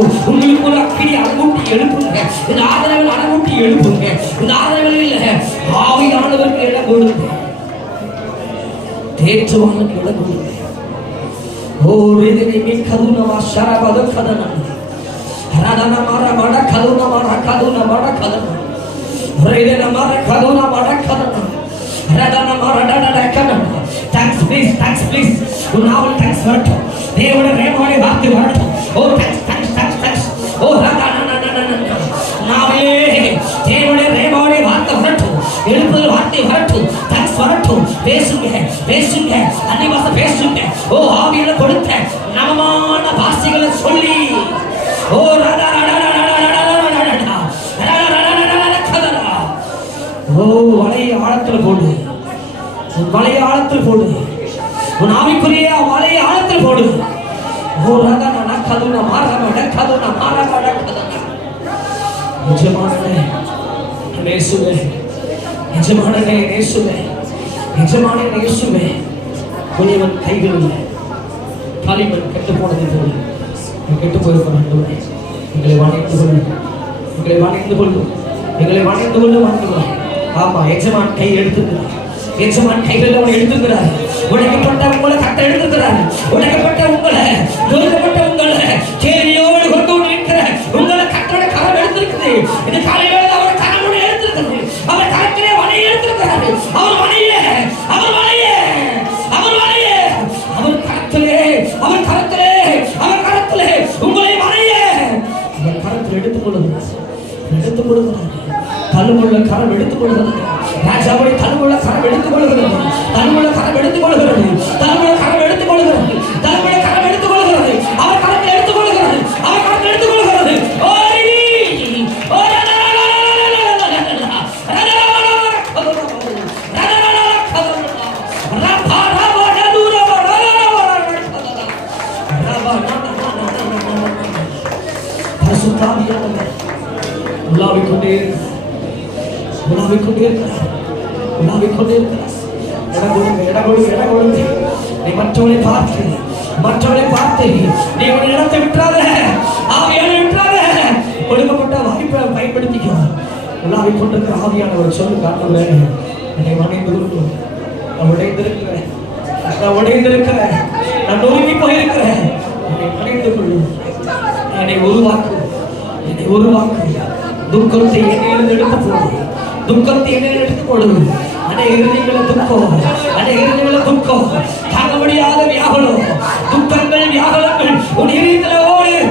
உங்களுக்கு ஒரு அக்கினி அடங்கூட்டி எழுப்புங்க. இந்த ஆதரவில் அடங்கூட்டி எழுப்புங்க. இந்த ஆதரவில் ஆவியானவருக்கு இடம் கொடுங்க. தேற்றுவானுக்கு இடம் கொடுங்க. ஓ ரெதினி கருணமா ஷரபத கதன ரதன மர மட கருண மர கருண மட கதன ரெதின மர கருண மட கதன ரதன மர டட கதன. தேங்க்ஸ் ப்ளீஸ் உன்னாவில் தேங்க்ஸ் வரட்டும். தேவனுடைய ரேமாவை வார்த்தை வரட்டும். ஓ தேங்க்ஸ் ஓ நாவிலே தேவனுடைய ரேமாவை வார்த்தை வரட்டும். எழுப்புதல் வார்த்தை வரட்டும். தேங்க்ஸ் வரட்டும். பேசுங்க அன்னிவாச பேசுங்க. ஓ ஆவியில கொடுத்த நவமான வார்த்தைகளை சொல்லி ஓ ஓ வலையை ஆழத்தில் போடு. வலையை ஆழத்தில் போடு. உன் ஆவிக்குரிய வலையை ஆழத்தில் போடு. ஓ ரதன கதுன மாரமட கதுன மாரமட கதன. எஜமானனே இயேசுவே, எஜமானனே இயேசுவே, எஜமானனே இயேசுவே. கொலைவன் கைகளில் களிமண் கெட்டு போனதை போல கெட்டு போயிருப்பான். எங்களை வணைந்து கொள்ளும் ஆமா, எஜமான் கை எடுத்துக்கிறார். எஜமான் கைகளில் அவனை எடுத்துக்கிறார். உடைக்கப்பட்ட உங்களை கட்ட எடுத்துக்கிறார். உடைக்கப்பட்ட உங்களை நொறுக்கப்பட்ட உங்களை கேலியோடு கொண்டு நிற்கிற உங்களை கட்டோட கரம் எடுத்திருக்குது. இந்த காலையில் அவர் கரமோடு எடுத்திருக்கிறது. அவர் கரத்திலே வலையை எடுத்திருக்கிறார். அவர் வலையே உங்களை வலையே அவர் கரத்தில் எடுத்துக் கொடுக்கிறார். தழுமுள்ள கரம் எடுத்துக் கொள்கிறது. ராஜாவுடைய தழுமுள்ள கரம் எடுத்துக் கொள்கிறது. தழுமுள்ள கரம் எடுத்துக் கொள்கிறது. தழுமுள்ள கரம் எடுத்துக் கொள்கிறது. தழுமுள்ள கரம் எடுத்துக் கொள்கிறது. அவர் கரத்தில் எடுத்துக் கொள்கிறது. அவர் கரத்தில் எடுத்துக் கொள்கிறது. உலாவிக்கொண்டே இருக்கிறார். நீ மற்றவனை பார்த்து நீ ஒரு இடத்தை விட்டுறாத. ஆவியான விட்டுறாத. கொடுக்கப்பட்ட வாய்ப்பை பயன்படுத்திக்கோ. உலாவிக் கொண்டிருக்கிற ஆவியானவர் சொல்லு காட்டுவே என்னை வணைந்திருக்கிறேன். நான் உடைந்திருக்கிறேன். நான் நொறுங்கி போயிருக்கிறேன். என்னை வணைந்து கொள்ளும். என்னை உருவாக்கு. துக்கத்தை என்னிலிருந்து எடுத்து போடு. அநேக துக்கம் தாங்க முடியாத வியாகுலம், துக்கங்கள் வியாகுலங்கள் உன் இதயத்தில் ஓடு.